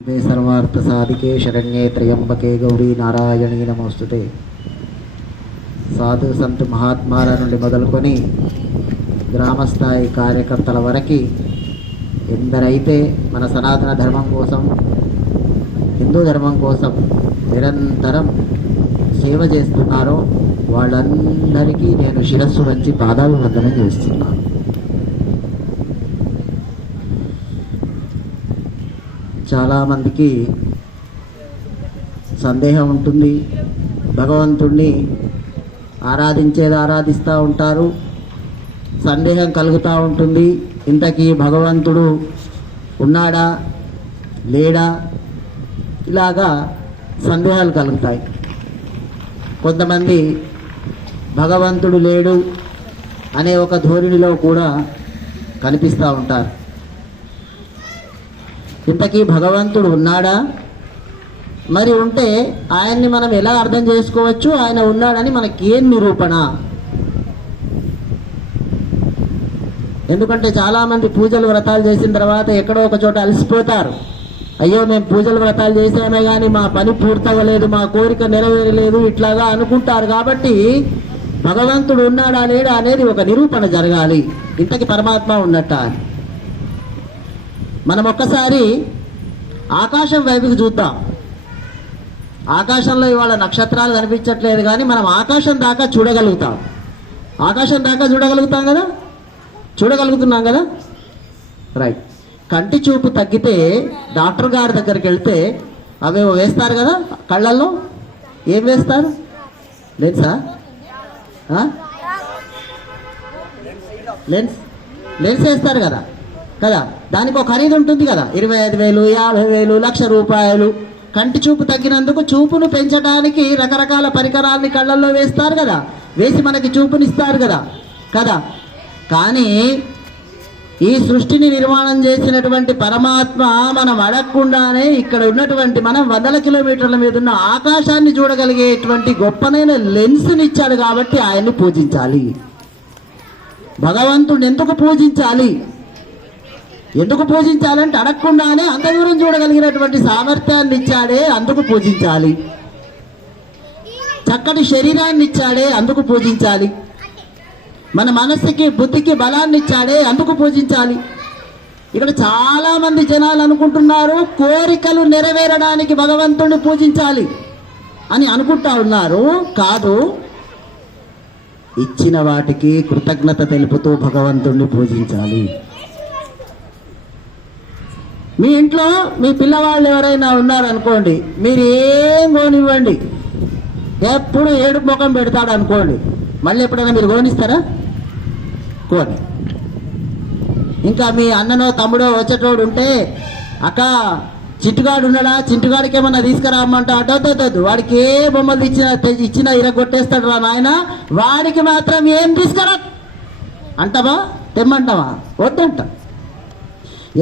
మే సర్వార్థ సాధికే శరణ్యే త్రయంబకే గౌరీ నారాయణీ నమోస్తుతే సాధు సంతు మహాత్మాల నుండి మొదలుకొని గ్రామస్థాయి కార్యకర్తల వరకు ఎందరైతే మన సనాతన ధర్మం కోసం హిందూ ధర్మం కోసం నిరంతరం సేవ చేస్తున్నారో వాళ్ళందరికీ నేను శిరస్సు వంచి పాదాభివందనం చేస్తున్నాను. చాలామందికి సందేహం ఉంటుంది. భగవంతుణ్ణి ఆరాధించేది ఆరాధిస్తూ ఉంటారు. సందేహం కలుగుతూ ఉంటుంది. ఇంతకీ భగవంతుడు ఉన్నాడా? లేడా? ఇలాగా సందేహాలు కలుగుతాయి. కొంతమంది భగవంతుడు లేడు అనే ఒక ధోరణిలో కూడా కనిపిస్తూ ఉంటారు. ఇంతకీ భగవంతుడు ఉన్నాడా? మరి ఉంటే ఆయన్ని మనం ఎలా అర్థం చేసుకోవచ్చు? ఆయన ఉన్నాడని మనకి ఏం నిరూపణ? ఎందుకంటే చాలామంది పూజలు వ్రతాలు చేసిన తర్వాత ఎక్కడో ఒక చోట అలసిపోతారు. అయ్యో మేము పూజలు వ్రతాలు చేసామే కానీ మా పని పూర్తవ్వలేదు మా కోరిక నెరవేరలేదు ఇట్లాగా అనుకుంటారు కాబట్టి భగవంతుడు ఉన్నాడా లేడా అనేది ఒక నిరూపణ జరగాలి. ఇంతకి పరమాత్మ ఉన్నట్ట? అని మనం ఒక్కసారి ఆకాశం వైపుకి చూద్దాం. ఆకాశంలో ఇవాళ నక్షత్రాలు కనిపించట్లేదు కానీ మనం ఆకాశం దాకా చూడగలుగుతాం. ఆకాశం దాకా చూడగలుగుతాం కదా? చూడగలుగుతున్నాం కదా? రైట్. కంటి చూపు తగ్గితే డాక్టర్ గారి దగ్గరికి వెళ్తే అవేవో వేస్తారు కదా కళ్ళల్లో? ఏం వేస్తారు? లెన్సా? ఆ? లెన్స్? లెన్స్ వేస్తారు కదా? కదా? దానికి ఒక ఖరీదు ఉంటుంది కదా? ఇరవై ఐదు వేలు యాభై వేలు లక్ష రూపాయలు. కంటి చూపు తగ్గినందుకు చూపును పెంచడానికి రకరకాల పరికరాల్ని కళ్ళల్లో వేస్తారు కదా? వేసి మనకి చూపునిస్తారు కదా? కదా? కానీ ఈ సృష్టిని నిర్మాణం చేసినటువంటి పరమాత్మ మనం అడగకుండానే ఇక్కడ ఉన్నటువంటి మనం వందల కిలోమీటర్ల మీద ఉన్న ఆకాశాన్ని చూడగలిగేటువంటి గొప్పనైన లెన్స్ని ఇచ్చాడు కాబట్టి ఆయన్ని పూజించాలి. భగవంతుడిని ఎందుకు పూజించాలి? ఎందుకు పూజించాలంటే అడగకుండానే అంత దూరం చూడగలిగినటువంటి సామర్థ్యాన్ని ఇచ్చాడే అందుకు పూజించాలి. చక్కటి శరీరాన్ని ఇచ్చాడే అందుకు పూజించాలి. మన మనస్సుకి బుద్ధికి బలాన్ని ఇచ్చాడే అందుకు పూజించాలి. ఇక్కడ చాలా మంది జనాలు అనుకుంటున్నారు కోరికలు నెరవేరడానికి భగవంతుడిని పూజించాలి అని అనుకుంటా ఉన్నారు. కాదు ఇచ్చిన వాటికి కృతజ్ఞత తెలుపుతూ భగవంతుణ్ణి పూజించాలి. మీ ఇంట్లో మీ పిల్లవాళ్ళు ఎవరైనా ఉన్నారనుకోండి మీరు ఏం గోనివ్వండి. ఎప్పుడు ఏడు ముఖం పెడతాడు అనుకోండి. మళ్ళీ ఎప్పుడైనా మీరు కోనిస్తారా కోని. ఇంకా మీ అన్ననో తమ్ముడో వచ్చేటోడు ఉంటే అక్క చిట్టుగాడు ఉన్నాడా? చింటుగాడికి ఏమన్నా తీసుకురామంటే అటవుతుంది వాడికి ఏ బొమ్మలు ఇచ్చిన ఇచ్చినా ఇరగొట్టేస్తాడు రా నాయన. వాడికి మాత్రం ఏం తీసుకురా? అంటావా? తెమ్మంటావా? వద్దంట.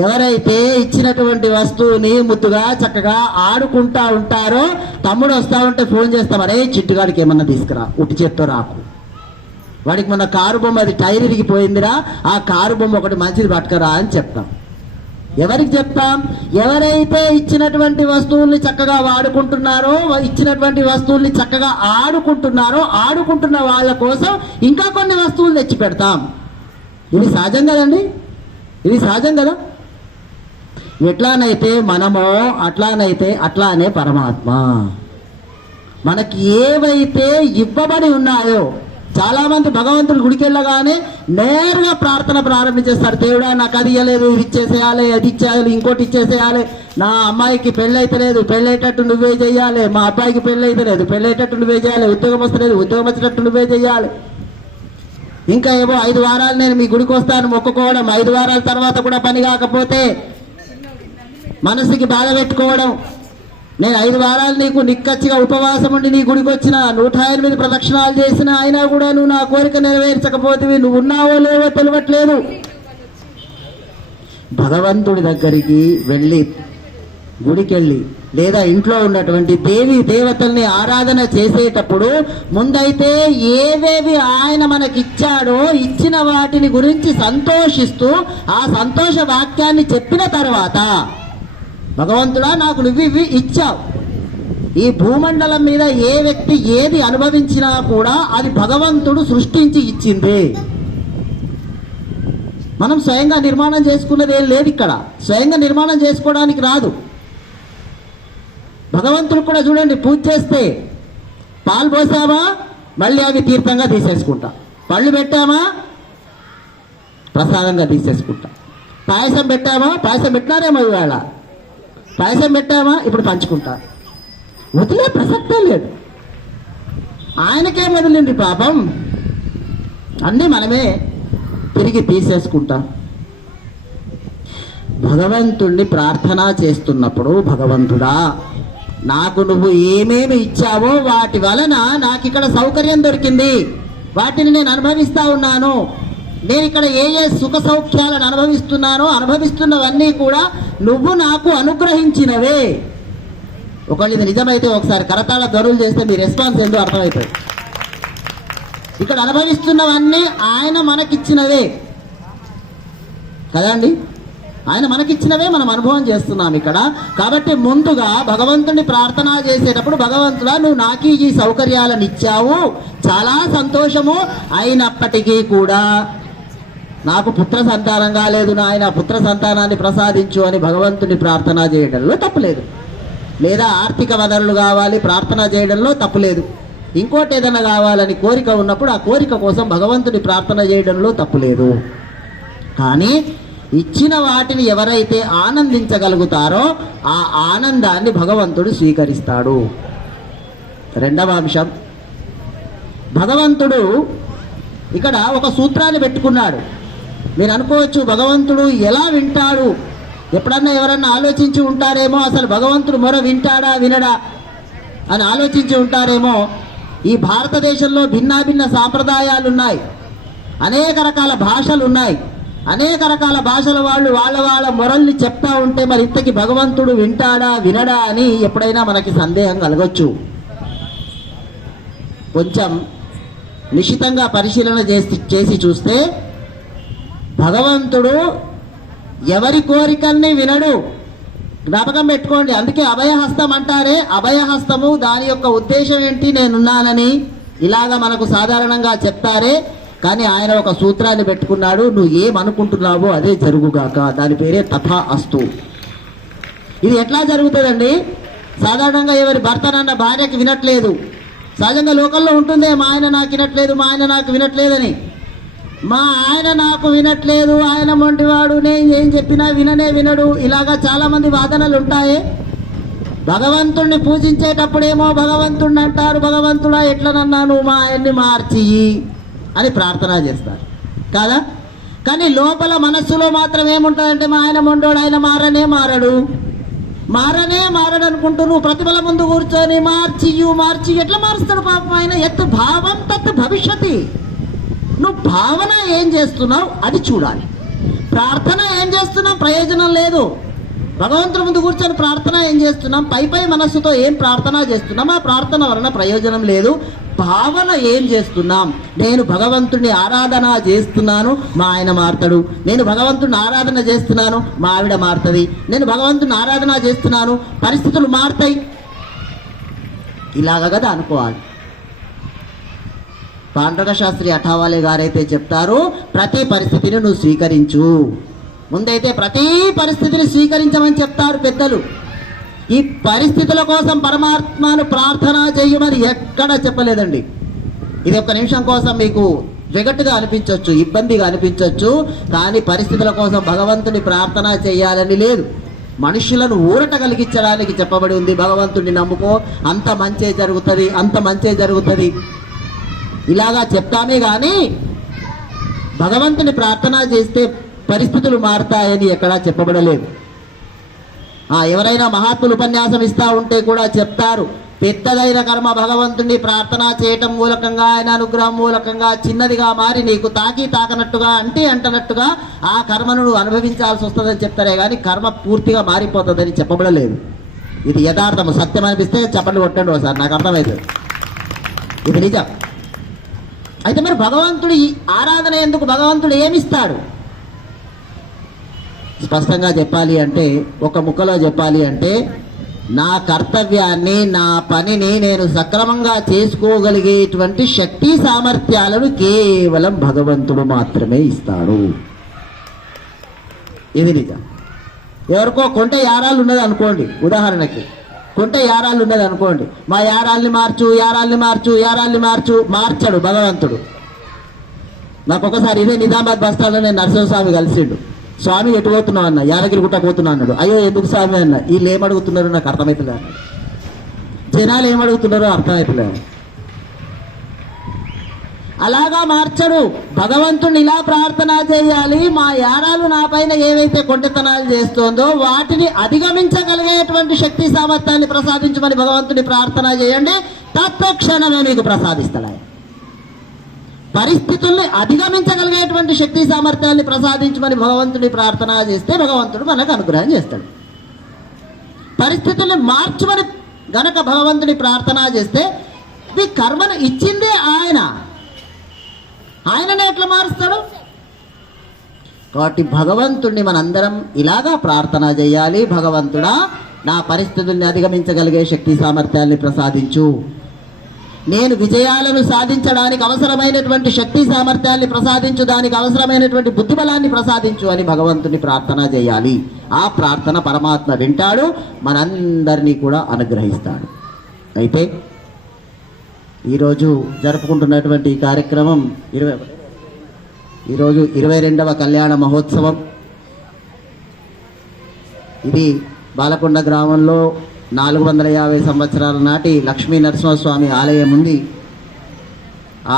ఎవరైతే ఇచ్చినటువంటి వస్తువుని ముద్దుగా చక్కగా ఆడుకుంటా ఉంటారో తమ్ముడు వస్తా ఉంటే ఫోన్ చేస్తాం అరే చిట్టుగాడికి ఏమన్నా తీసుకురా ఉట్టి చేత్తో రాకు. వాడికి మన కారు బొమ్మ అది టైర్ ఇరిగిపోయిందిరా ఆ కారు బొమ్మ ఒకటి మంచిది పట్టుకరా అని చెప్తాం. ఎవరికి చెప్తాం? ఎవరైతే ఇచ్చినటువంటి వస్తువుల్ని చక్కగా వాడుకుంటున్నారో ఇచ్చినటువంటి వస్తువుల్ని చక్కగా ఆడుకుంటున్నారో ఆడుకుంటున్న వాళ్ళ కోసం ఇంకా కొన్ని వస్తువులు తెచ్చి పెడతాం ఇది సహజం కదండి? ఇది సహజం కదా? ఎట్లానైతే మనమో అట్లానైతే అట్లానే పరమాత్మ. మనకి ఏవైతే ఇవ్వబడి ఉన్నాయో చాలామంది భగవంతుడు గుడికెళ్ళగానే గుడికి వెళ్ళగానే నేరుగా ప్రార్థన ప్రారంభించేస్తారు. దేవుడా నాకు అది ఇవ్వలేదు ఇది ఇచ్చేసేయాలి అది ఇచ్చేయాలి ఇంకోటి ఇచ్చేసేయాలి. నా అమ్మాయికి పెళ్ళైతలేదు లేదు పెళ్ళేటట్టు నువ్వే చేయాలి. మా అబ్బాయికి పెళ్ళైతే లేదు పెళ్ళేటట్టు నువ్వే చేయాలి. ఉద్యోగం వస్తలేదు ఉద్యోగం వచ్చినట్టు నువ్వే చేయాలి. ఇంకా ఏవో ఐదు వారాలు నేను మీ గుడికి వస్తాను మొక్కుకోవడం. ఐదు వారాల తర్వాత కూడా పని కాకపోతే మనసుకి బాధ పెట్టుకోవడం. నేను ఐదు వారాలు నీకు నిక్కచ్చిగా ఉపవాసం ఉండి నీ గుడికి వచ్చిన నూట ఎనిమిది ప్రదక్షిణాలు చేసిన అయినా కూడా నువ్వు నా కోరిక నెరవేర్చకపోతే నువ్వు ఉన్నావో లేవో తెలియట్లేదు. భగవంతుడి దగ్గరికి వెళ్ళి గుడికెళ్ళి లేదా ఇంట్లో ఉన్నటువంటి దేవి దేవతల్ని ఆరాధన చేసేటప్పుడు ముందైతే ఏవేవి ఆయన మనకిచ్చాడో ఇచ్చిన వాటిని గురించి సంతోషిస్తూ ఆ సంతోష వాక్యాన్ని చెప్పిన తర్వాత భగవంతుడా నాకు నువ్వు ఇవి ఇచ్చావు. ఈ భూమండలం మీద ఏ వ్యక్తి ఏది అనుభవించినా కూడా అది భగవంతుడు సృష్టించి ఇచ్చింది. మనం స్వయంగా నిర్మాణం చేసుకున్నది ఏం లేదు ఇక్కడ. స్వయంగా నిర్మాణం చేసుకోవడానికి రాదు. భగవంతుడు కూడా చూడండి పూజ చేస్తే పాలు పోసామా మళ్ళీ అవి తీర్థంగా తీసేసుకుంటా. పళ్ళు పెట్టామా ప్రసాదంగా తీసేసుకుంటా. పాయసం పెట్టామా పాయసం పెట్టినారేమో ఇవాళ. పాయసం పెట్టామా ఇప్పుడు పంచుకుంటా. వదిలే ప్రసక్తే లేదు. ఆయనకేం వదిలింది పాపం? అన్నీ మనమే తిరిగి తీసేసుకుంటాం. భగవంతుణ్ణి ప్రార్థన చేస్తున్నప్పుడు భగవంతుడా నాకు నువ్వు ఏమేమి ఇచ్చావో వాటి వలన నాకు ఇక్కడ సౌకర్యం దొరికింది. వాటిని నేను అనుభవిస్తా ఉన్నాను. నేను ఇక్కడ ఏ ఏ సుఖ సౌఖ్యాలను అనుభవిస్తున్నానో అనుభవిస్తున్నవన్నీ కూడా నువ్వు నాకు అనుగ్రహించినవే. ఒకళ్ళు ఇది నిజమైతే ఒకసారి కరతాళ ధ్వనులు చేస్తే మీ రెస్పాన్స్ ఏందో అర్థమవుతుంది ఇక్కడ అనుభవిస్తున్నవన్నీ ఆయన మనకిచ్చినవే. కదండి ఆయన మనకిచ్చినవే మనం అనుభవం చేస్తున్నాం ఇక్కడ. కాబట్టి ముందుగా భగవంతుని ప్రార్థన చేసేటప్పుడు భగవంతుడా నువ్వు నాకు ఈ సౌకర్యాలను ఇచ్చావు చాలా సంతోషము అయినప్పటికీ కూడా నాకు పుత్ర సంతానం కాలేదు నాయన పుత్ర సంతానాన్ని ప్రసాదించు అని భగవంతుని ప్రార్థన చేయడంలో తప్పులేదు. లేదా ఆర్థిక వనరులు కావాలి ప్రార్థన చేయడంలో తప్పులేదు. ఇంకోటి ఏదైనా కావాలని కోరిక ఉన్నప్పుడు ఆ కోరిక కోసం భగవంతుని ప్రార్థన చేయడంలో తప్పులేదు. కానీ ఇచ్చిన వాటిని ఎవరైతే ఆనందించగలుగుతారో ఆ ఆనందాన్ని భగవంతుడు స్వీకరిస్తాడు. రెండవ అంశం. భగవంతుడు ఇక్కడ ఒక సూత్రాన్ని పెట్టుకున్నాడు. మీరు అనుకోవచ్చు భగవంతుడు ఎలా వింటాడు? ఎప్పుడన్నా ఎవరన్నా ఆలోచించి ఉంటారేమో అసలు భగవంతుడు మొర వింటాడా వినడా అని ఆలోచించి ఉంటారేమో? ఈ భారతదేశంలో భిన్నాభిన్న సాంప్రదాయాలు ఉన్నాయి అనేక రకాల భాషలు ఉన్నాయి అనేక రకాల భాషల వాళ్ళు వాళ్ళ వాళ్ళ మొరల్ని చెప్తా ఉంటే మరి ఇంతకి భగవంతుడు వింటాడా వినడా అని ఎప్పుడైనా మనకి సందేహం కలగొచ్చు. కొంచెం నిశితంగా పరిశీలన చేసి చేసి చూస్తే భగవంతుడు ఎవరి కోరికల్ని వినడు. జ్ఞాపకం పెట్టుకోండి అందుకే అభయహస్తం అంటారే. అభయహస్తము దాని యొక్క ఉద్దేశం ఏంటి? నేనున్నానని ఇలాగ మనకు సాధారణంగా చెప్తారే. కానీ ఆయన ఒక సూత్రాన్ని పెట్టుకున్నాడు నువ్వు ఏమనుకుంటున్నావో అదే జరుగుగాక. దాని పేరే తథా అస్తు ఇది ఎట్లా జరుగుతుందండి? సాధారణంగా ఎవరి భర్తనన్న భార్యకి వినట్లేదు. సహజంగా లోకల్లో ఉంటుందే మా ఆయన నాకు వినట్లేదు మా ఆయన నాకు వినట్లేదని. మా ఆయన నాకు వినట్లేదు. ఆయన వంటివాడు నేను ఏం చెప్పినా విననే వినడు. ఇలాగా చాలామంది వాదనలు ఉంటాయి భగవంతుణ్ణి పూజించేటప్పుడేమో భగవంతుణ్ణి అంటారు భగవంతుడా ఎట్లనన్నా నువ్వు మా ఆయన్ని మార్చి అని ప్రార్థన చేస్తారు. కాదా? కానీ లోపల మనస్సులో మాత్రం ఏముంటుందంటే మా ఆయన మొండోడు ఆయన మారనే మారడు. మారనే మారడు నువ్వు ప్రతిభల ముందు కూర్చొని మార్చియు మార్చి ఎట్లా మారుస్తాడు పాపం ఆయన? ఎత్తు భావం తత్ భవిష్యత్తి. నువ్వు భావన ఏం చేస్తున్నావు అది చూడాలి. ప్రార్థన ఏం చేస్తున్నావు ప్రయోజనం లేదు. భగవంతుడి ముందు కూర్చొని ప్రార్థన ఏం చేస్తున్నాం? పై పై మనస్సుతో ఏం ప్రార్థన చేస్తున్నాం? ఆ ప్రార్థన వలన ప్రయోజనం లేదు. భావన ఏం చేస్తున్నాం? నేను భగవంతుడిని ఆరాధన చేస్తున్నాను మా ఆయన మారతాడు. నేను భగవంతుడిని ఆరాధన చేస్తున్నాను మా ఆవిడ మారుతుంది. నేను భగవంతుడిని ఆరాధన చేస్తున్నాను పరిస్థితులు మారుతాయి. ఇలాగ కదా అనుకోవాలి. పాండ్రగ శాస్త్రి అఠావాలే గారైతే చెప్తారు ప్రతి పరిస్థితిని నువ్వు స్వీకరించు. ముందైతే ప్రతి పరిస్థితిని స్వీకరించమని చెప్తారు పెద్దలు. ఈ పరిస్థితుల కోసం పరమాత్మను ప్రార్థన చేయమని ఎక్కడ చెప్పలేదండి. ఇది ఒక్క నిమిషం కోసం మీకు వెగట్టుగా అనిపించవచ్చు ఇబ్బందిగా అనిపించవచ్చు కానీ పరిస్థితుల కోసం భగవంతుని ప్రార్థన చేయాలని లేదు. మనుషులను ఊరట కలిగించడానికి చెప్పబడి ఉంది భగవంతుడిని నమ్ముకో అంత మంచే జరుగుతుంది అంత మంచే జరుగుతుంది. ఇలాగా చెప్తామే కానీ భగవంతుని ప్రార్థన చేస్తే పరిస్థితులు మారుతాయని ఎక్కడా చెప్పబడలేదు. ఆ ఎవరైనా మహాత్ములు ఉపన్యాసం ఇస్తా ఉంటే కూడా చెప్తారు. పెద్దదైన కర్మ భగవంతుని ప్రార్థన చేయటం మూలకంగా ఆయన అనుగ్రహం మూలకంగా చిన్నదిగా మారి నీకు తాకి తాకనట్టుగా అంటే అంటనట్టుగా ఆ కర్మను నువ్వు అనుభవించాల్సి వస్తుందని చెప్తారే కానీ కర్మ పూర్తిగా మారిపోతుందని చెప్పబడలేదు. ఇది యథార్థము. సత్యం అనిపిస్తే చెప్పండి కొట్టండి ఒకసారి. నాకు అర్థమవుతుంది ఇది నిజం. అయితే మరి భగవంతుడు ఈ ఆరాధన ఎందుకు భగవంతుడు ఏమిస్తాడు స్పష్టంగా చెప్పాలి అంటే ఒక ముక్కలో చెప్పాలి అంటే నా కర్తవ్యాన్ని నా పనిని నేను సక్రమంగా చేసుకోగలిగేటువంటి శక్తి సామర్థ్యాలను కేవలం భగవంతుడు మాత్రమే ఇస్తాడు. ఇది నిజం. ఎవరికో కొంటే యారాలు ఉన్నది అనుకోండి ఉదాహరణకి. కొంట యారాళ్ళు ఉన్నది అనుకోండి. మా యారాల్ని మార్చు యారాల్ని మార్చు యారాల్ని మార్చు మార్చడు భగవంతుడు. నాకు ఒకసారి ఇదే నిజామాబాద్ బస్ నేను నరసింహస్వామి కలిసిండు. స్వామి ఎటు పోతున్నావు అన్న? యాదగిరి గుట్ట పోతున్నా అన్నాడు. అయ్యో ఎందుకు స్వామి అన్న. వీళ్ళు ఏమడుగుతున్నారో నాకు అర్థమవుతుంది అన్నాడు. జనాలు ఏమడుగుతున్నారో అర్థమవుతలే అలాగా మార్చడు భగవంతుని ఇలా ప్రార్థన చేయాలి. మా యారాలు నా పైన ఏవైతే కొంటెతనాలు చేస్తోందో వాటిని అధిగమించగలిగేటువంటి శక్తి సామర్థ్యాన్ని ప్రసాదించమని భగవంతుని ప్రార్థన చేయండి. తత్వక్షణమే మీకు ప్రసాదిస్తాయి పరిస్థితుల్ని అధిగమించగలిగేటువంటి శక్తి సామర్థ్యాన్ని ప్రసాదించమని భగవంతుని ప్రార్థన చేస్తే భగవంతుడు మనకు అనుగ్రహం చేస్తాడు. పరిస్థితుల్ని మార్చమని గనక భగవంతుని ప్రార్థన చేస్తే ఈ కర్మను ఇచ్చిందే ఆయన. ఆయననే ఎట్లా మారుస్తాడు? కాబట్టి భగవంతుణ్ణి మనందరం ఇలాగా ప్రార్థన చేయాలి. భగవంతుడా నా పరిస్థితుల్ని అధిగమించగలిగే శక్తి సామర్థ్యాన్ని ప్రసాదించు. నేను విజయాలను సాధించడానికి అవసరమైనటువంటి శక్తి సామర్థ్యాన్ని ప్రసాదించు దానికి అవసరమైనటువంటి బుద్ధిబలాన్ని ప్రసాదించు అని భగవంతుని ప్రార్థన చేయాలి. ఆ ప్రార్థన పరమాత్మ వింటాడు మనందరినీ కూడా అనుగ్రహిస్తాడు. అయితే ఈరోజు జరుపుకుంటున్నటువంటి ఈ కార్యక్రమం ఇరవై ఈరోజు ఇరవై రెండవ కళ్యాణ మహోత్సవం. ఇది బాలకొండ గ్రామంలో నాలుగు వందల యాభై సంవత్సరాల నాటి లక్ష్మీ నరసింహస్వామి ఆలయం ఉంది.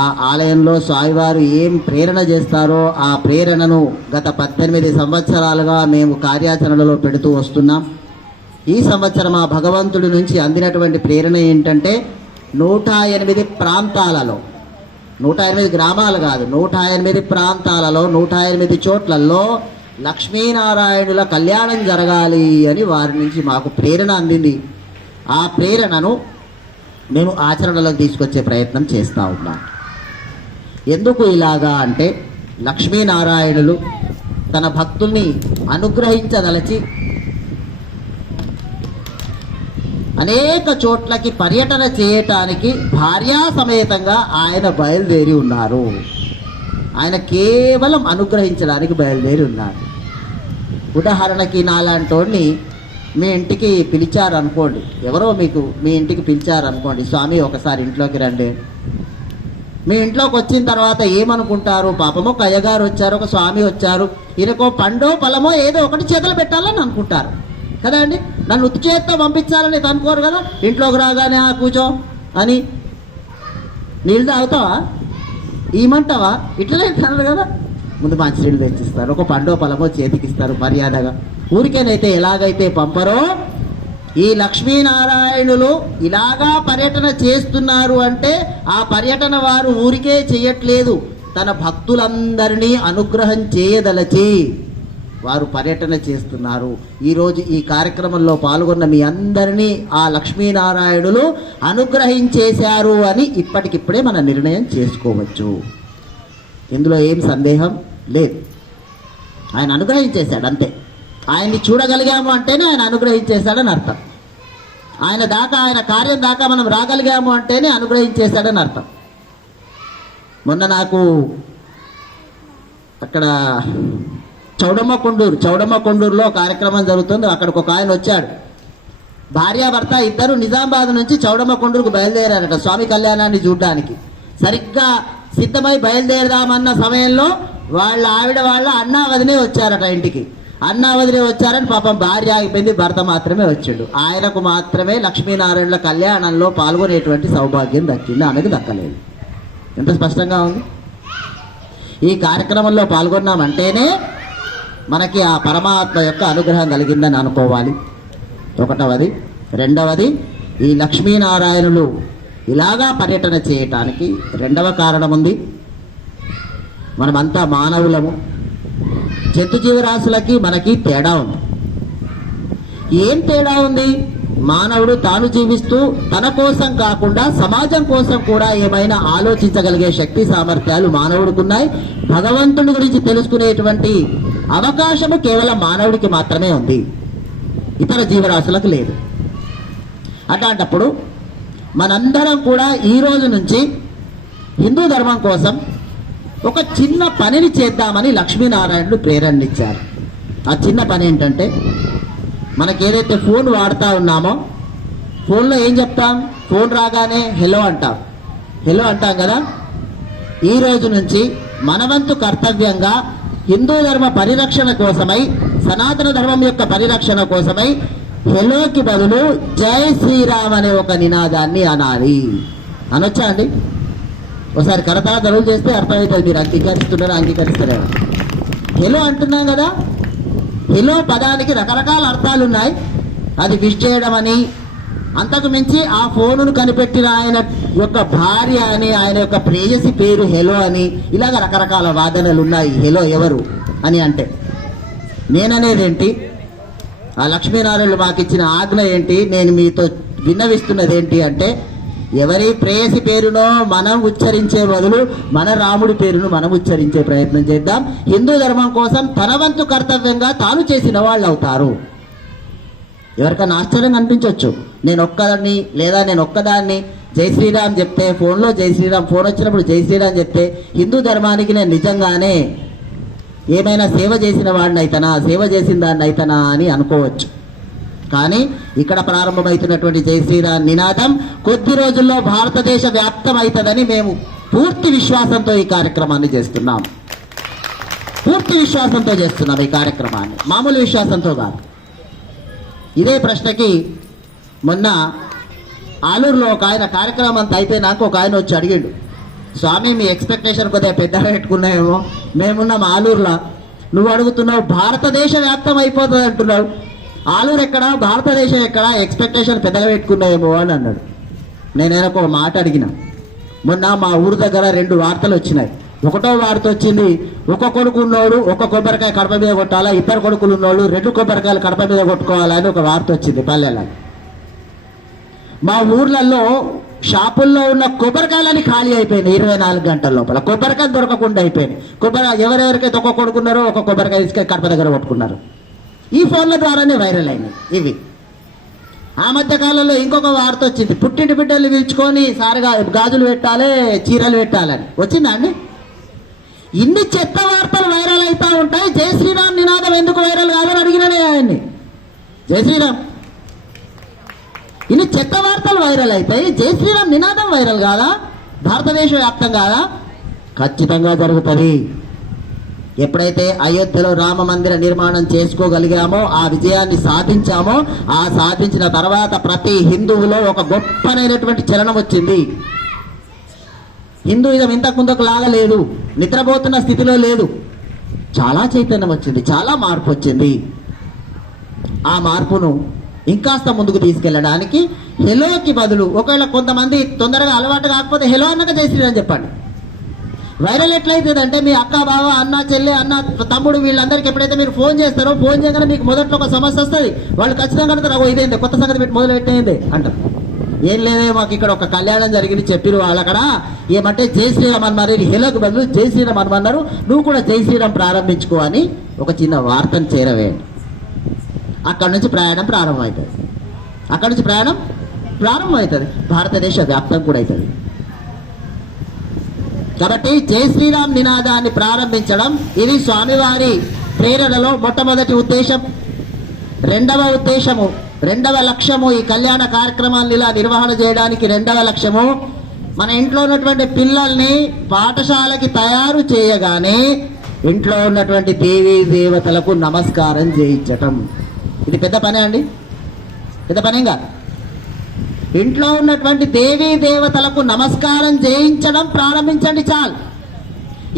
ఆ ఆలయంలో స్వామివారు ఏం ప్రేరణ చేస్తారో ఆ ప్రేరణను గత పద్దెనిమిది సంవత్సరాలుగా మేము కార్యాచరణలో పెడుతూ వస్తున్నాం. ఈ సంవత్సరం ఆ భగవంతుడి నుంచి అందినటువంటి ప్రేరణ ఏంటంటే నూట ఎనిమిది ప్రాంతాలలో నూట ఎనిమిది గ్రామాలు కాదు నూట ఎనిమిది ప్రాంతాలలో నూట ఎనిమిది చోట్లలో లక్ష్మీనారాయణుల కళ్యాణం జరగాలి అని వారి నుంచి మాకు ప్రేరణ అందింది. ఆ ప్రేరణను మేము ఆచరణలోకి తీసుకొచ్చే ప్రయత్నం చేస్తూ ఉన్నాం. ఎందుకు ఇలాగా అంటే లక్ష్మీనారాయణులు తన భక్తుల్ని అనుగ్రహించదలచి అనేక చోట్లకి పర్యటన చేయటానికి భార్యా సమేతంగా ఆయన బయలుదేరి ఉన్నారు. ఆయన కేవలం అనుగ్రహించడానికి బయలుదేరి ఉన్నారు. ఉదాహరణకి నాలాంటోడిని మీ ఇంటికి పిలిచారనుకోండి. ఎవరో మీకు మీ ఇంటికి పిలిచారనుకోండి. స్వామి ఒకసారి ఇంట్లోకి రండి. మీ ఇంట్లోకి వచ్చిన తర్వాత ఏమనుకుంటారు? పాపమో ఒక అయ్యగారు వచ్చారు ఒక స్వామి వచ్చారు. ఈయనకో పండో పొలమో ఏదో ఒకటి చేతులు పెట్టాలని అనుకుంటారు. కదా అండి? నన్ను ఉత్తి చేత్తో పంపించాలని అనుకోరు కదా? ఇంట్లోకి రాగానే ఆ కూర్చో అని. నీళ్ళు తాగుతావా? ఈమంటావా? ఇట్లనే అంటున్నారు కదా? ముందు మంచినీళ్ళు తెచ్చిస్తారు. ఒక పండో పొలమో చేతికిస్తారు మర్యాదగా. ఊరికేనైతే ఎలాగైతే పంపరో ఈ లక్ష్మీనారాయణులు ఇలాగా పర్యటన చేస్తున్నారు అంటే ఆ పర్యటన వారు ఊరికే చేయట్లేదు. తన భక్తులందరినీ అనుగ్రహం చేయదలచి. వారు పర్యటన చేస్తున్నారు. ఈరోజు ఈ కార్యక్రమంలో పాల్గొన్న మీ అందరినీ ఆ లక్ష్మీనారాయణులు అనుగ్రహించేశారు అని ఇప్పటికిప్పుడే మన నిర్ణయం చేసుకోవచ్చు. ఇందులో ఏం సందేహం? లేదు. ఆయన అనుగ్రహించేశాడు అంతే. ఆయన్ని చూడగలిగాము అంటేనే ఆయన అనుగ్రహించేశాడని అర్థం. ఆయన దాకా ఆయన కార్యం దాకా మనం రాగలిగాము అంటేనే అనుగ్రహించేశాడని అర్థం. మొన్న నాకు అక్కడ చౌడమ్మ కొండూరు చౌడమ్మ కొండూరులో కార్యక్రమం జరుగుతుంది. అక్కడికి ఒక ఆయన వచ్చాడు. భార్యాభర్త ఇద్దరు నిజామాబాద్ నుంచి చౌడమ్మ కొండూరుకు బయలుదేరారట స్వామి కళ్యాణాన్ని చూడడానికి. సరిగ్గా సిద్ధమై బయలుదేరదామన్న సమయంలో వాళ్ళ ఆవిడ వాళ్ళ అన్నావదినే వచ్చారట ఇంటికి. అన్నా వదిలే వచ్చారని పాపం భార్య ఆగిపోయింది భర్త మాత్రమే వచ్చాడు. ఆయనకు మాత్రమే లక్ష్మీనారాయణుల కళ్యాణంలో పాల్గొనేటువంటి సౌభాగ్యం దక్కింది. ఆమెకు దక్కలేదు. ఎంత స్పష్టంగా ఉంది? ఈ కార్యక్రమంలో పాల్గొన్నామంటేనే మనకి ఆ పరమాత్మ యొక్క అనుగ్రహం కలిగిందని అనుకోవాలి. ఒకటవది. రెండవది ఈ లక్ష్మీనారాయణులు ఇలాగా పర్యటన చేయటానికి రెండవ కారణం ఉంది మనమంతా మానవులము. జంతు జీవరాశులకి మనకి తేడా ఉంది. ఏం తేడా ఉంది? మానవుడు తాను జీవిస్తూ తన కోసం కాకుండా సమాజం కోసం కూడా ఏమైనా ఆలోచించగలిగే శక్తి సామర్థ్యాలు మానవుడికి ఉన్నాయి భగవంతుడి గురించి తెలుసుకునేటువంటి అవకాశము కేవలం మానవుడికి మాత్రమే ఉంది. ఇతర జీవరాశులకు లేదు. అట్లాంటప్పుడు మనందరం కూడా ఈ రోజు నుంచి హిందూ ధర్మం కోసం ఒక చిన్న పనిని చేద్దామని లక్ష్మీనారాయణుడు ప్రేరణనిచ్చారు. ఆ చిన్న పని ఏంటంటే మనకి ఏదైతే ఫోన్ వాడుతూ ఉన్నామో ఫోన్లో ఏం చెప్తాం? ఫోన్ రాగానే హెలో అంటాం. హెలో అంటాం కదా? ఈ రోజు నుంచి మనవంతు కర్తవ్యంగా హిందూ ధర్మ పరిరక్షణ కోసమై సనాతన ధర్మం యొక్క పరిరక్షణ కోసమై హెలోకి బదులు జై శ్రీరామ్ అనే ఒక నినాదాన్ని అనాలి. అనొచ్చా అండి? ఒకసారి కరతాళ ధరువులు చేస్తే అర్థమవుతుంది మీరు అంగీకరిస్తున్నారా అంగీకరిస్తారా హెలో అంటున్నాం కదా? హెలో పదానికి రకరకాల అర్థాలు ఉన్నాయి అది విష్ చేయడం అని అంతకు మించి ఆ ఫోనును కనిపెట్టిన ఆయన యొక్క భార్య అని ఆయన యొక్క ప్రేయసి పేరు హెలో అని ఇలాగ రకరకాల వాదనలు ఉన్నాయి హెలో ఎవరు అని అంటే నేననేది ఏంటి ఆ లక్ష్మీనారాయణులు మాకు ఇచ్చిన ఆజ్ఞ ఏంటి? నేను మీతో విన్నవిస్తున్నది ఏంటి అంటే ఎవరి ప్రేయసి పేరునో మనం ఉచ్చరించే బదులు మన రాముడి పేరును మనం ఉచ్చరించే ప్రయత్నం చేద్దాం. హిందూ ధర్మం కోసం తన వంతు కర్తవ్యంగా తాను చేసిన వాళ్ళు అవుతారు. ఎవరికైనా ఆశ్చర్యం అనిపించవచ్చు నేను ఒక్కదాన్ని లేదా నేను ఒక్కదాన్ని జై శ్రీరామ్ చెప్తే ఫోన్లో జై శ్రీరామ్ ఫోన్ వచ్చినప్పుడు జై శ్రీరామ్ చెప్తే హిందూ ధర్మానికి నేను నిజంగానే ఏమైనా సేవ చేసిన వాడిని అయితనా సేవ చేసిన దాన్ని అయితనా అని అనుకోవచ్చు. కానీ ఇక్కడ ప్రారంభమవుతున్నటువంటి జై శ్రీరామ్ నినాదం కొద్ది రోజుల్లో భారతదేశ వ్యాప్తం అవుతుందని మేము పూర్తి విశ్వాసంతో ఈ కార్యక్రమాన్ని చేస్తున్నాం. పూర్తి విశ్వాసంతో చేస్తున్నాం ఈ కార్యక్రమాన్ని. మామూలు విశ్వాసంతో కాదు. ఇదే ప్రశ్నకి మొన్న ఆలూరులో ఒక ఆయన కార్యక్రమం అంతా అయిపోయినాక ఒక ఆయన వచ్చి అడిగిండు స్వామి మీ ఎక్స్పెక్టేషన్ కొద్దిగా పెద్దగా పెట్టుకున్నాయేమో మేమున్నాం ఆలూరులో. నువ్వు అడుగుతున్నావు భారతదేశ వ్యాప్తం అయిపోతుంది అంటున్నావు ఆలూరు ఎక్కడ? భారతదేశం ఎక్కడ? ఎక్స్పెక్టేషన్ పెద్దగా పెట్టుకున్నాయేమో అని అన్నాడు. నేను ఒక మాట అడిగిన. మొన్న మా ఊరు దగ్గర రెండు వార్తలు వచ్చినాయి. ఒకటో వార్త వచ్చింది ఒక కొడుకు ఉన్నోడు ఒక కొబ్బరికాయ కడప మీద కొట్టాలా ఇద్దరు కొడుకులు ఉన్నోడు రెండు కొబ్బరికాయలు కడప మీద కొట్టుకోవాలా అని ఒక వార్త వచ్చింది పల్లెల మా ఊర్లలో షాపుల్లో ఉన్న కొబ్బరికాయలని ఖాళీ అయిపోయినాయి ఇరవై నాలుగు గంటల లోపల. కొబ్బరికాయలు దొరకకుండా అయిపోయినాయి. కొబ్బరి ఎవరెవరికైతే ఒక కొడుకున్నారో ఒక కొబ్బరికాయ తీసుకొని కడప దగ్గర కొట్టుకున్నారు. ఈ ఫోన్ల ద్వారానే వైరల్ అయినాయి ఇవి. ఆ మధ్య కాలంలో ఇంకొక వార్త వచ్చింది. పుట్టింటి బిడ్డలు పిలుచుకొని సారిగా గాజులు పెట్టాలి చీరలు పెట్టాలని. వచ్చిందా అండి? ఇన్ని చెత్త వార్తలు వైరల్ అవుతూ ఉంటాయి. జై శ్రీరామ్ నినాదం ఎందుకు వైరల్ కాదని అడిగిననే ఆయన్ని. జై శ్రీరామ్. ఇన్ని చెత్త వార్తలు వైరల్ అవుతాయి జై శ్రీరామ్ నినాదం వైరల్ కాదా? భారతదేశ వ్యాప్తం కాదా? ఖచ్చితంగా జరుగుతుంది. ఎప్పుడైతే అయోధ్యలో రామ మందిర నిర్మాణం చేసుకోగలిగామో ఆ విజయాన్ని సాధించామో ఆ సాధించిన తర్వాత ప్రతి హిందువులో ఒక గొప్పనైనటువంటి చలనం వచ్చింది. హిందూయిజం ఇంతకు ముందుకు లాగలేదు నిద్రపోతున్న స్థితిలో లేదు. చాలా చైతన్యం వచ్చింది చాలా మార్పు వచ్చింది. ఆ మార్పును ఇంకాస్త ముందుకు తీసుకెళ్ళడానికి హెలోకి బదులు ఒకవేళ కొంతమంది తొందరగా అలవాటు కాకపోతే హెలో అన్నగా అని చెప్పండి. వైరల్ ఎట్లయితుంది అంటే మీ అక్క బావ అన్న చెల్లి అన్న తమ్ముడు వీళ్ళందరికీ ఎప్పుడైతే మీరు ఫోన్ చేస్తారో ఫోన్ చేయగానే మీకు మొదట్లో ఒక సమస్య వస్తుంది. వాళ్ళు ఖచ్చితంగా అంటారు "అగో ఇదేంది కొత్త సంగతి పెట్టి మొదలు పెట్టేయండి అంటారు. ఏం లేదే మాకు ఇక్కడ ఒక కళ్యాణం జరిగింది చెప్పిరు వాళ్ళు అక్కడ ఏమంటే జై శ్రీరామ్ అన్నారు హేలోకి బదులు జై శ్రీరామ్ అనమన్నారు నువ్వు కూడా జై శ్రీరామ్ ప్రారంభించుకో అని ఒక చిన్న వార్తను చేరవేయండి. అక్కడ నుంచి ప్రయాణం ప్రారంభమవుతుంది అక్కడ నుంచి ప్రయాణం ప్రారంభమవుతుంది భారతదేశ వ్యాప్తం కూడా అవుతుంది కాబట్టి జై శ్రీరామ్ నినాదాన్ని ప్రారంభించడం ఇది స్వామివారి ప్రేరణలో మొట్టమొదటి ఉద్దేశం. రెండవ ఉద్దేశము రెండవ లక్ష్యము ఈ కళ్యాణ కార్యక్రమాన్ని ఇలా నిర్వహణ చేయడానికి రెండవ లక్ష్యము. మన ఇంట్లో ఉన్నటువంటి పిల్లల్ని పాఠశాలకి తయారు చేయగానే ఇంట్లో ఉన్నటువంటి దేవీ దేవతలకు నమస్కారం చేయించటం. ఇది పెద్ద పనే అండి? పెద్ద పనేం కాదు. ఇంట్లో ఉన్నటువంటి దేవీ దేవతలకు నమస్కారం చేయించడం ప్రారంభించండి చాలు.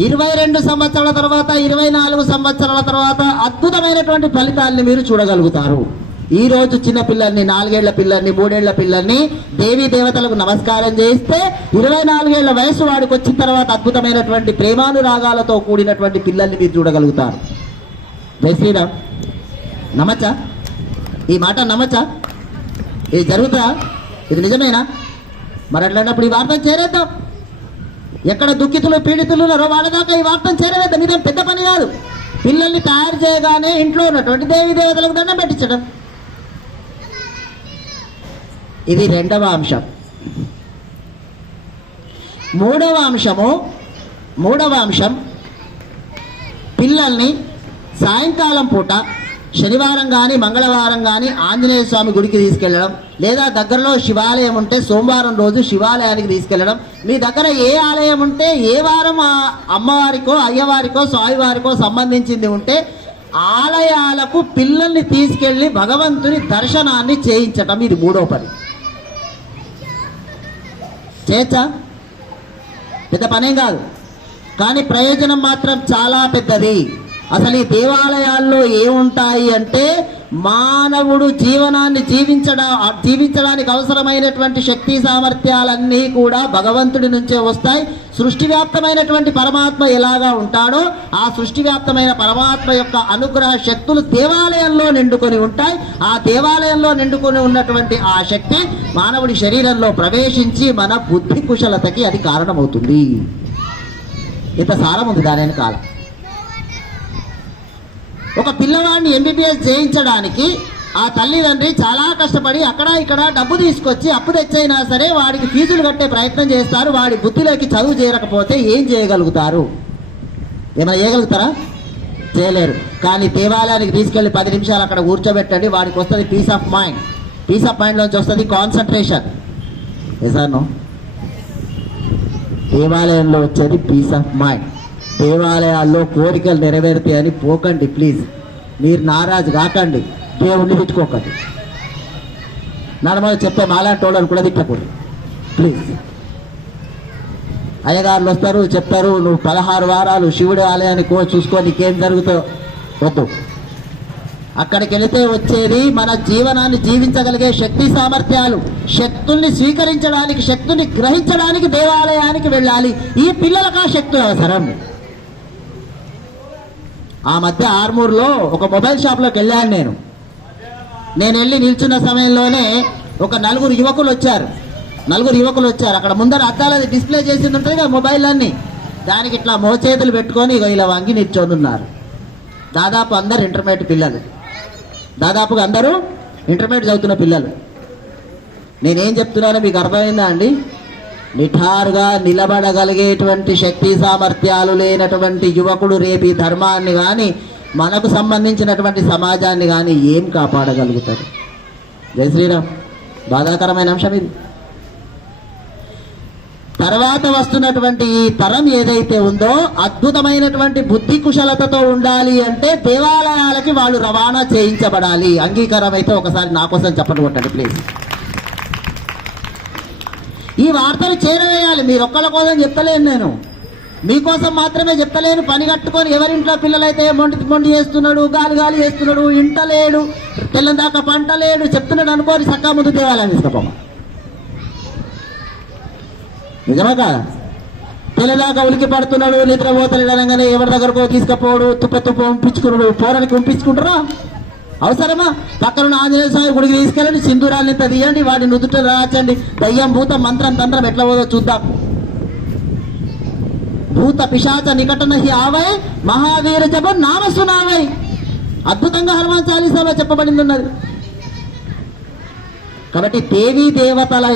ఇరవై రెండు సంవత్సరాల తర్వాత ఇరవై నాలుగు సంవత్సరాల తర్వాత అద్భుతమైనటువంటి ఫలితాల్ని మీరు చూడగలుగుతారు. ఈ రోజు చిన్న పిల్లల్ని నాలుగేళ్ళ పిల్లల్ని మూడేళ్ళ పిల్లల్ని దేవీ దేవతలకు నమస్కారం చేస్తే ఇరవై నాలుగేళ్ళ వయసు వాడికి వచ్చిన తర్వాత అద్భుతమైనటువంటి ప్రేమానురాగాలతో కూడినటువంటి పిల్లల్ని మీరు చూడగలుగుతారు. జై శ్రీరామ్. నమ్మచ్చా ఈ మాట నమ్మచ్చా ఇది జరుగుతా ఇది నిజమేనా? మరి అట్లాంటప్పుడు ఈ వార్తను చేరేద్దాం. ఎక్కడ దుఃఖితులు పీడితులు ఉన్నారో వాళ్ళ దాకా ఈ వార్తను చేరవేద్దాం ఇదేం పెద్ద పని కాదు. పిల్లల్ని తయారు చేయగానే ఇంట్లో ఉన్నటువంటి దేవి దేవతలకు దండం పెట్టించడం. ఇది రెండవ అంశం. మూడవ అంశము మూడవ అంశం పిల్లల్ని సాయంకాలం పూట శనివారం కానీ మంగళవారం కానీ ఆంజనేయ స్వామి గుడికి తీసుకెళ్ళడం లేదా దగ్గరలో శివాలయం ఉంటే సోమవారం రోజు శివాలయానికి తీసుకెళ్ళడం. మీ దగ్గర ఏ ఆలయం ఉంటే ఏ వారం ఆ అమ్మవారికో అయ్యవారికో స్వామివారికో సంబంధించింది ఉంటే ఆలయాలకు పిల్లల్ని తీసుకెళ్ళి భగవంతుని దర్శనాన్ని చేయించటం ఇది మూడో పని. చేయచ్చా పెద్ద పనేం కాదు. కానీ ప్రయోజనం మాత్రం చాలా పెద్దది. అసలు ఈ దేవాలయాల్లో ఏముంటాయి అంటే మానవుడు జీవనాన్ని జీవించడం జీవించడానికి అవసరమైనటువంటి శక్తి సామర్థ్యాలన్నీ కూడా భగవంతుడి నుంచే వస్తాయి. సృష్టి వ్యాప్తమైనటువంటి పరమాత్మ ఎలాగా ఉంటాడో ఆ సృష్టి వ్యాప్తమైన పరమాత్మ యొక్క అనుగ్రహ శక్తులు దేవాలయంలో నిండుకొని ఉంటాయి. ఆ దేవాలయంలో నిండుకొని ఉన్నటువంటి ఆ శక్తి మానవుడి శరీరంలో ప్రవేశించి మన బుద్ధి కుశలతకి అది కారణమవుతుంది. ఇంత సారం ఉంది దాని కాలం. ఒక పిల్లవాడిని ఎంబీబీఎస్ చేయించడానికి ఆ తల్లిదండ్రి చాలా కష్టపడి అక్కడ ఇక్కడ డబ్బు తీసుకొచ్చి అప్పు తెచ్చైనా సరే వాడికి ఫీజులు కట్టే ప్రయత్నం చేస్తారు. వాడి బుద్ధిలోకి చదువు చేరకపోతే ఏం చేయగలుగుతారు? ఏమైనా చేయగలుగుతారా? చేయలేరు. కానీ దేవాలయానికి తీసుకెళ్ళి పది నిమిషాలు అక్కడ కూర్చోబెట్టండి. వాడికి వస్తుంది peace of mind peace of mind నుంచి వస్తుంది కాన్సన్ట్రేషన్ ఎసాను దేవాలయంలో వచ్చేది పీస్ ఆఫ్ మైండ్ దేవాలయాల్లో కోరికలు నెరవేరుతాయని పోకండి ప్లీజ్ మీరు నారాజు కాకండి. దేవుణ్ణి తిట్టుకోకండి. నడమని చెప్తే మాలాంటి వాళ్ళని కూడా తిట్టకూడదు. ప్లీజ్ అయ్యగారులు వస్తారు చెప్తారు నువ్వు పదహారు వారాలు శివుడి ఆలయానికి కో చూసుకో నీకేం జరుగుతో వద్దు. అక్కడికి వెళితే వచ్చేది మన జీవనాన్ని జీవించగలిగే శక్తి సామర్థ్యాలు. శక్తుల్ని స్వీకరించడానికి శక్తుల్ని గ్రహించడానికి దేవాలయానికి వెళ్ళాలి. ఈ పిల్లలకు ఆ శక్తులు అవసరం. ఆ మధ్య ఆర్మూర్లో ఒక మొబైల్ షాప్లోకి వెళ్ళాను నేను. నేను వెళ్ళి నిల్చున్న సమయంలోనే ఒక నలుగురు యువకులు వచ్చారు. నలుగురు యువకులు వచ్చారు. అక్కడ ముందర అద్దాల డిస్ప్లే చేసి ఉంటుంది కదా మొబైల్ అన్ని దానికి ఇట్లా మోచేతులు పెట్టుకొని ఇగో ఇలా వంగి నిల్చొని ఉన్నారు దాదాపు అందరు ఇంటర్మీడియట్ పిల్లలు. దాదాపుగా అందరూ ఇంటర్మీడియట్ చదువుతున్న పిల్లలు. నేనేం చెప్తున్నానో మీకు అర్థమైందా అండి? నిఠారుగా నిలబడగలిగేటువంటి శక్తి సామర్థ్యాలు లేనటువంటి యువకుడు రేపు ఈ ధర్మాన్ని కానీ మనకు సంబంధించినటువంటి సమాజాన్ని కానీ ఏం కాపాడగలుగుతారు జై శ్రీరామ్. బాధాకరమైన అంశం ఇది. తర్వాత వస్తున్నటువంటి ఈ తరం ఏదైతే ఉందో అద్భుతమైనటువంటి బుద్ధి కుశలతతో ఉండాలి అంటే దేవాలయాలకి వాళ్ళు రవాణా చేయించబడాలి. అంగీకారం అయితే ఒకసారి నా కోసం చెప్పండి కొట్టండి ప్లీజ్ ఈ వార్తలు చేరవేయాలి. మీరు ఒక్కళ్ళ కోసం చెప్తలేను నేను. మీకోసం మాత్రమే చెప్తలేను. పని కట్టుకొని ఎవరింట్లో పిల్లలైతే మొండి మొండి చేస్తున్నాడు గాలి గాలి చేస్తున్నాడు ఇంట లేడు తెల్లం దాకా పంట లేడు చెప్తున్నాడు అనుకోని సక్కా ముందు తేవాలని తీసుకపోమా? నిజమే కాదా? తెల్లదాకా ఉలికి పడుతున్నాడు నిద్రపోతలేడు అనగానే ఎవరి దగ్గరకు తీసుకపోవడు తుప్ప తుప్ప పంపించుకున్నాడు పోరానికి పంపించుకుంటారా అవసరమా? పక్కన ఆంజనేయ స్వామి గుడికి తీసుకెళ్ళండి సింధూరాన్ని ఇంత తీయండి వాటి నుదుట రాచండి. దయ్యం భూత మంత్రం తంత్రం ఎట్లా పోదో చూద్దాం. భూత పిశాచ నికటన హి ఆవై మహావీర జప నామ అద్భుతంగా హనుమాన్ చాలీసాలో చెప్పబడింది ఉన్నది. కాబట్టి దేవీ దేవతల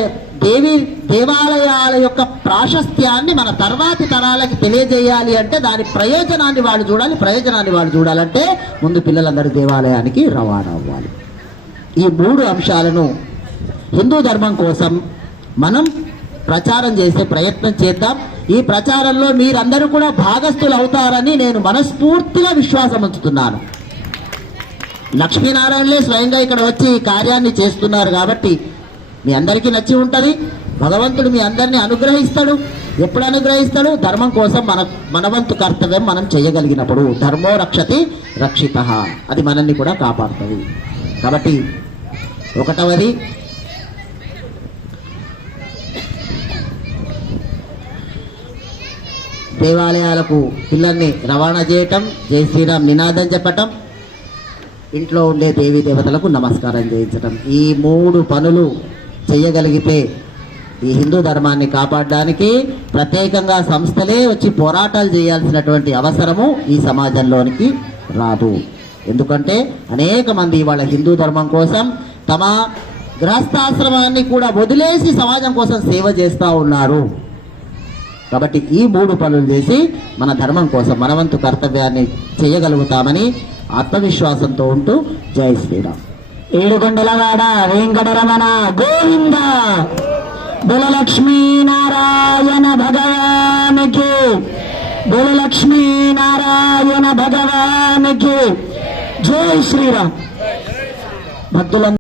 దేవి దేవాలయాల యొక్క ప్రాశస్త్యాన్ని మన తర్వాతి తరాలకి తెలియజేయాలి అంటే దాని ప్రయోజనాన్ని వాళ్ళు చూడాలి ప్రయోజనాన్ని వాళ్ళు చూడాలంటే ముందు పిల్లలందరూ దేవాలయానికి రవాణా అవ్వాలి. ఈ మూడు అంశాలను హిందూ ధర్మం కోసం మనం ప్రచారం చేసే ప్రయత్నం చేద్దాం. ఈ ప్రచారంలో మీరందరూ కూడా భాగస్థులు అవుతారని నేను మనస్ఫూర్తిగా విశ్వాసం ఉంచుతున్నాను. లక్ష్మీనారాయణలే స్వయంగా ఇక్కడ వచ్చి ఈ కార్యాన్ని చేస్తున్నారు కాబట్టి మీ అందరికీ నచ్చి ఉంటుంది. భగవంతుడు మీ అందరినీ అనుగ్రహిస్తాడు. ఎప్పుడు అనుగ్రహిస్తాడు? ధర్మం కోసం మన మనవంతు కర్తవ్యం మనం చేయగలిగినప్పుడు. ధర్మో రక్షతి రక్షిత. అది మనల్ని కూడా కాపాడుతుంది. కాబట్టి ఒకటవది దేవాలయాలకు పిల్లల్ని రవాణా చేయటం జై శ్రీరామ్ నినాదం చెప్పటం ఇంట్లో ఉండే దేవీ దేవతలకు నమస్కారం చేయించటం. ఈ మూడు పనులు చేయగలిగితే ఈ హిందూ ధర్మాన్ని కాపాడడానికి ప్రత్యేకంగా సంస్థలే వచ్చి పోరాటాలు చేయాల్సినటువంటి అవసరము ఈ సమాజంలోనికి రాదు. ఎందుకంటే అనేక మంది వాళ్ళ హిందూ ధర్మం కోసం తమ గృహస్థాశ్రమాన్ని కూడా వదిలేసి సమాజం కోసం సేవ చేస్తూ ఉన్నారు. కాబట్టి ఈ మూడు పనులు చేసి మన ధర్మం కోసం మనవంతు కర్తవ్యాన్ని చేయగలుగుతామని ఆత్మవిశ్వాసంతో ఉంటూ జై శ్రీరామ్. ఏడుకొండలవాడ వెంకటరమణ గోవింద బులలక్ష్మీ నారాయణ భగవానికి. బులలక్ష్మీ నారాయణ భగవానికి. జై శ్రీరామ్. భక్తులందరూ